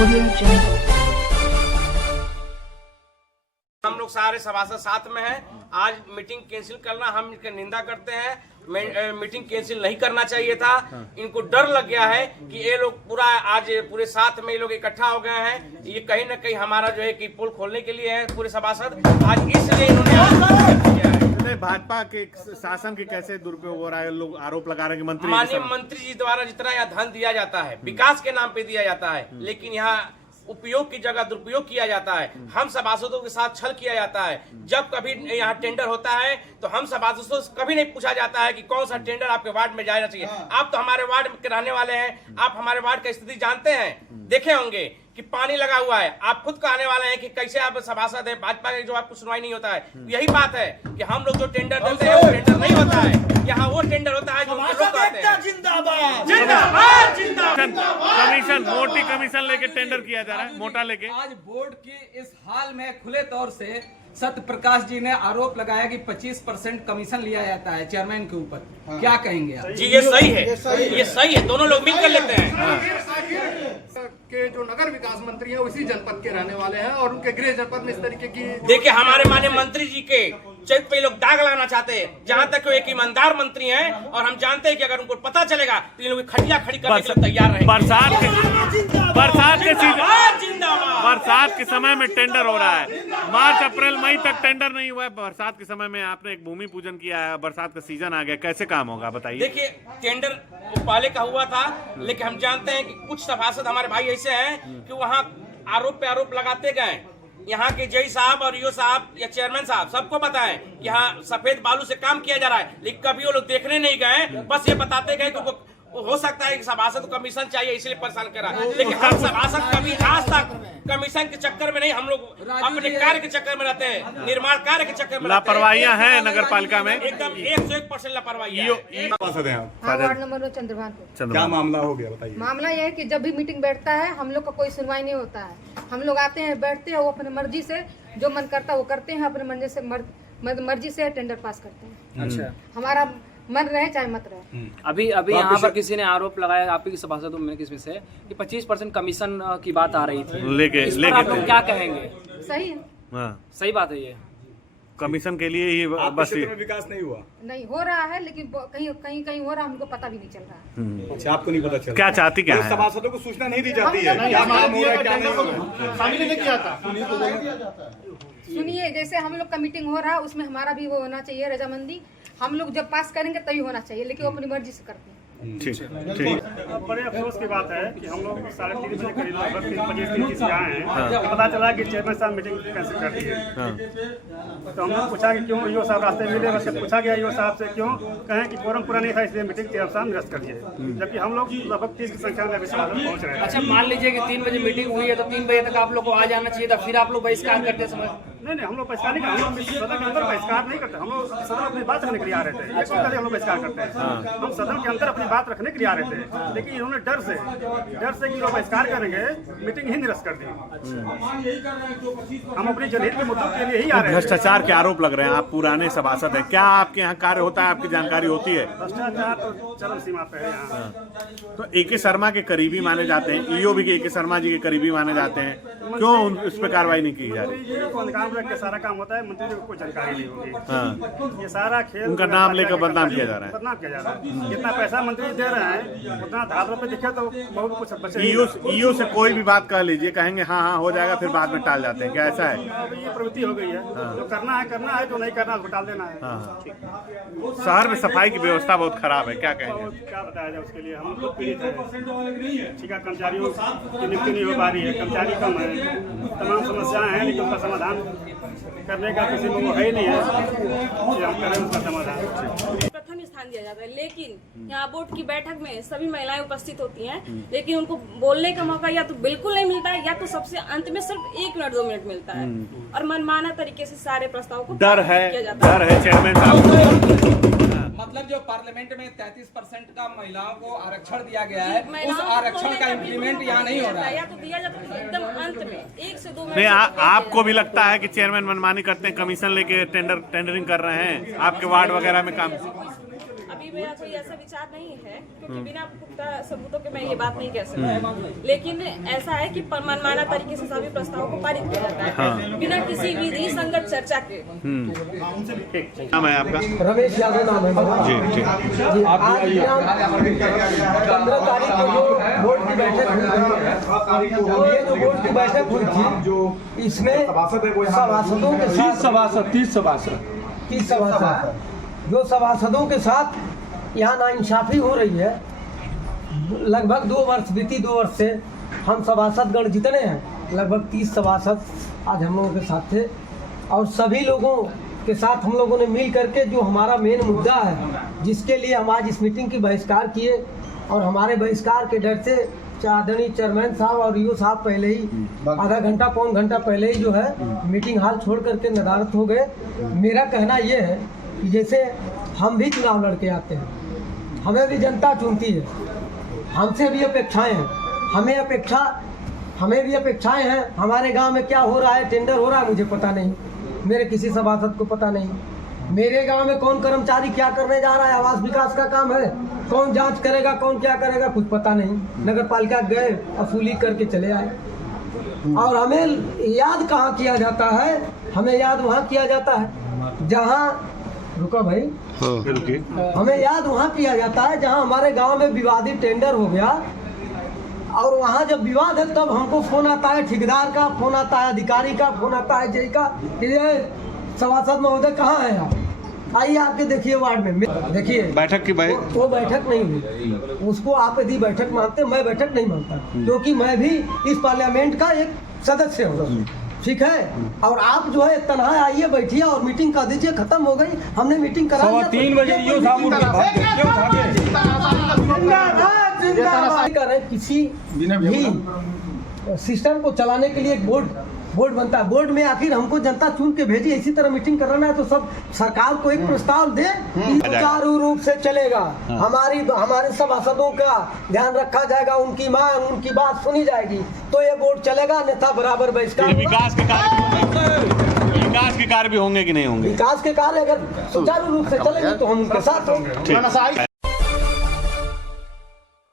हम लोग सारे सभासद साथ में हैं। आज मीटिंग कैंसिल करना हम इनकी निंदा करते हैं। मीटिंग कैंसिल नहीं करना चाहिए था। इनको डर लग गया है कि ये लोग आज पूरे साथ में ये लोग इकट्ठा हो गए हैं। ये कहीं न कहीं हमारा जो है कि पोल खोलने के लिए है पूरे सभासद आज, इसलिए इन्होंने भाजपा के शासन के कैसे दुरुपयोग हो रहा है, लोग आरोप लगा रहे हैं कि माननीय मंत्री जी द्वारा जितना यहाँ धन दिया जाता है विकास के नाम पे दिया जाता है, लेकिन यहाँ उपयोग की जगह दुरुपयोग किया जाता है। हम सभासदों के साथ छल किया जाता है। जब कभी यहाँ टेंडर होता है तो हम सभासदों से कभी नहीं पूछा जाता है कि कौन सा टेंडर आपके वार्ड में जाना चाहिए। आप तो हमारे वार्ड के रहने वाले हैं, आप हमारे वार्ड की स्थिति जानते हैं, देखे होंगे कि पानी लगा हुआ है। आप खुद कहने वाले हैं कि कैसे आप सभासद है भाजपा के, जो आपको सुनवाई नहीं होता है। यही बात है कि हम लोग जो टेंडर देते हैं वो टेंडर नहीं होता है, यहाँ वो टेंडर होता है जो लोग कहते हैं। जिंदाबाद जिंदाबाद जिंदाबाद। कमीशन, मोटी कमीशन लेके टेंडर किया जा रहा है, मोटा लेके। आज बोर्ड की इस हाल में खुले तौर से सत्य प्रकाश जी ने आरोप लगाया कि 25% कमीशन लिया जाता है चेयरमैन के ऊपर। क्या कहेंगे आप? जी ये सही है, ये सही है, दोनों लोग मिलकर लेते हैं। के जो नगर विकास मंत्री हैं उसी जनपद के रहने वाले हैं और उनके गृह जनपद में इस तरीके की देखिए हमारे माननीय मंत्री जी के चेक पे लोग दाग लगाना चाहते हैं। जहाँ तक वो एक ईमानदार मंत्री हैं और हम जानते हैं कि अगर उनको पता चलेगा तो ये लोग खटिया खड़ी करने के लिए तैयार रहेंगे। बरसात के समय में टेंडर हो रहा है। मार्च अप्रैल मई तक टेंडर नहीं हुआ है। बरसात के समय में आपने एक भूमि पूजन किया है, बरसात का सीजन आ गया, कैसे काम होगा बताइए। देखिए टेंडर पहले का हुआ था, लेकिन हम जानते हैं कि कुछ सभासद हमारे भाई ऐसे हैं कि वहाँ आरोप पे आरोप लगाते गए। यहाँ के जय साहब और ईओ साहब या चेयरमैन साहब सबको पता है कि यहाँ सफेद बालू से काम किया जा रहा है, लेकिन कभी वो लोग देखने नहीं गए, बस ये बताते गए कि हो सकता है कि सभासद को कमीशन चाहिए इसलिए परेशान करा। लेकिन हम सभासद कभी आज तक कमीशन के चक्कर में नहीं, हम लोग अपने कार्य के चक्कर में रहते हैं, निर्माण कार्य के चक्कर में। लापरवाहियां हैं नगर पालिका में, एकदम 101% लापरवाही है। Ward number Chandrabhanpur. क्या मामला हो गया बताइए। मामला यह है कि जब भी मीटिंग बैठता है हम लोग का कोई सुनवाई नहीं होता है। हम लोग आते हैं, बैठते हैं, वो अपने मर्जी से जो मन करता है वो करते हैं, अपने मर्जी से टेंडर पास करते हैं। अच्छा, हमारा मन रहे चाहे मत रहे। अभी यहाँ पर किसी ने आरोप लगाया आपकी सभासदों में किसमें से कि 25% कमीशन की बात आ रही थी, लेके आप लोग क्या कहेंगे? सही है, सही बात है। ये कमीशन के लिए ही बस विकास नहीं हुआ, नहीं हो रहा है, लेकिन कहीं कहीं हो रहा है, हमको पता भी नहीं चल रहा है। अच्छा, आपको नहीं पता चल क्या चाहती क्या है? सभासदों को सूचना नहीं दी जाती है, क्या काम हो रहा है क्या नहीं हो रहा है। सुनिए, जैसे हम लोग का मीटिंग हो रहा है उसमें हमारा भी वो होना चाहिए रजामंदी। हम लोग जब पास करेंगे तभी होना चाहिए, लेकिन वो अपनी मर्जी से करते हैं। ठीक। बड़े अफसोस की बात है कि हम लोग 3:30 बजे करीब लगभग 3:25 से आए हैं, पता चला कि चेयरमैन साहब मीटिंग कैंसिल कर दी है। तो हमने पूछा कि क्यों, ईओ साहब रास्ते मिले, वैसे पूछा गया ईओ साहब से क्यों, कहें कि कोरम पूरा नहीं था इसलिए मीटिंग चेयरमैन साहब निरस्त कर दिए, जबकि हम लोग लगभग 30 की संख्या में पहुँच रहे हैं। अच्छा, मान लीजिए कि 3 बजे मीटिंग हुई है तो 3 बजे तक आप लोग को आ जाना चाहिए था, फिर आप लोग बहिष्कार करते समय? नहीं, हम लोग बहिष्कार नहीं करते, हम लोग सदन के अंदर बहिष्कार नहीं करते, हम लोग सदन अपनी बात रखने के लिए आ रहे थे। ये कौन कहते हम लोग बहिष्कार करते हैं? हम सदन के अंदर अपनी बात रखने के लिए आ रहे थे, लेकिन इन्होंने डर से कि लोग बहिष्कार करेंगे मीटिंग ही निरस्त कर दी। हम अपनी जनहित के मुद्दों के लिए ही आ रहे हैं। भ्रष्टाचार के आरोप लग रहे हैं, आप पुराने सभासद हैं, क्या आपके यहाँ कार्य होता है, आपकी जानकारी होती है? भ्रष्टाचार तो चरम सीमा पे है यहाँ। तो ए.के. शर्मा के करीबी माने जाते हैं, ईओ भी ए.के. शर्मा जी के करीबी माने जाते हैं, क्यों उस पर कार्रवाई नहीं की जा रही? के सारा काम होता है, मंत्री को कोई जानकारी नहीं होगी। ये सारा खेल उनका नाम लेकर बदनाम किया जा रहा है। बदनाम किया जा रहा है। जितना पैसा मंत्री दे रहे हैं उतना धार पे दिखे तो बहुत कुछ बचे। ईओ से कोई भी बात कर लीजिए, कहेंगे हाँ हो जाएगा, फिर बाद में टाल जाते हैं, क्या ऐसा है? ये प्रवृत्ति हो गई है, जो करना है, जो नहीं करना उसको टाल देना है। शहर में सफाई की व्यवस्था बहुत खराब है, क्या कहेंगे? क्या बताया जाए उसके लिए, हम लोग पीड़ित है। ठीक है, कर्मचारियों की नियुक्ति नहीं हो पा रही है, कर्मचारी कम है, तमाम समस्याएं हैं, लेकिन उसका समाधान करने का किसी को है ही नहीं है कि हम करें उसका समाधान। प्रथम स्थान दिया जाता है, लेकिन यहाँ बोर्ड की बैठक में सभी महिलाएं उपस्थित होती हैं, लेकिन उनको बोलने का मौका या तो बिल्कुल नहीं मिलता है, या तो सबसे अंत में सिर्फ 1 मिनट 2 मिनट मिलता है, और मनमाना तरीके से सारे प्रस्ताव को डर है चेयरमैन साहब। मतलब जो पार्लियामेंट में 33% का महिलाओं को आरक्षण दिया गया है, उस आरक्षण का इम्प्लीमेंट यहाँ नहीं हो रहा है, या तो दिया जाता है एकदम अंत में 1 से 2 मिनट। नहीं, आपको भी लगता है कि चेयरमैन मनमानी करते हैं, कमीशन लेके टेंडरिंग कर रहे हैं आपके वार्ड वगैरह में काम? अभी अभी मेरा कोई ऐसा विचार नहीं है, क्योंकि बिना पुख्ता सबूतों के मैं ये बात नहीं कह सकती। लेकिन ऐसा है कि मनमाना तरीके से सभी प्रस्तावों को पारित किया जाता है बिना किसी विधि संगत चर्चा के। नाम है आपका? रमेश यादव नाम है मेरा। जी ठीक। जी, आज यहाँ 15 तारीख को जो बोर्ड की बैठक हुई थी, ये जो बोर्ड की बैठक हुई थी, इसमें सभासदों के साथ 30 सभासद जो सभासदों के साथ यहाँ नाइंसाफी हो रही है। लगभग 2 वर्ष बीती, 2 वर्ष से हम सभासदगण जितने हैं लगभग 30 सभासद आज हम लोगों के साथ थे, और सभी लोगों के साथ हम लोगों ने मिल करके जो हमारा मेन मुद्दा है, जिसके लिए हम आज इस मीटिंग की बहिष्कार किए, और हमारे बहिष्कार के डर से आदरणीय चेयरमैन साहब और ईओ साहब पहले ही आधा घंटा पौन घंटा पहले ही जो है मीटिंग हॉल छोड़ करके नदारत हो गए। मेरा कहना ये है कि जैसे हम भी चुनाव लड़के आते हैं, हमें भी जनता चुनती है, हमसे भी अपेक्षाएं हैं, हमें भी अपेक्षाएं हैं। हमारे गांव में क्या हो रहा है, टेंडर हो रहा है, मुझे पता नहीं, मेरे किसी सभासद को पता नहीं। मेरे गांव में कौन कर्मचारी क्या करने जा रहा है, आवास विकास का काम है, कौन जांच करेगा, कौन क्या करेगा, कुछ पता नहीं। नगर पालिका गए, वसूली करके चले आए। और हमें याद कहाँ किया जाता है, हमें याद वहाँ किया जाता है जहाँ, रुको भाई, हमें याद वहाँ किया जाता है जहाँ हमारे गांव में विवादित टेंडर हो गया, और वहाँ जब विवाद है तब हमको फोन आता है, ठेकेदार का फोन आता है, अधिकारी का फोन आता है, जय का, ये सभासद महोदय कहाँ है आप, आइए आके देखिए वार्ड में। देखिए बैठक की वो बैठक नहीं हुई, उसको आप यदि बैठक मानते, मैं बैठक नहीं मानता, क्योंकि मैं भी इस पार्लियामेंट का एक सदस्य हूँ, ठीक है। और आप जो है तनहा आइए, बैठिए और मीटिंग कर दीजिए, खत्म हो गई, हमने मीटिंग करा दिया। 3 बजे कर रहे किसी भी सिस्टम को चलाने के लिए एक बोर्ड बनता है। बोर्ड में आखिर हमको जनता चुन के भेजी, इसी तरह मीटिंग कराना है तो सब सरकार को एक प्रस्ताव दे, सुचारू रूप से चलेगा। हमारे सभासदों का ध्यान रखा जाएगा, उनकी मांग, उनकी बात सुनी जाएगी, तो ये बोर्ड चलेगा, अन्यथा बराबर बहिष्कार। विकास के कार्य भी होंगे कि नहीं होंगे? विकास के कार्य अगर सुचारू रूप से चलेंगे तो हम उनके साथ होंगे।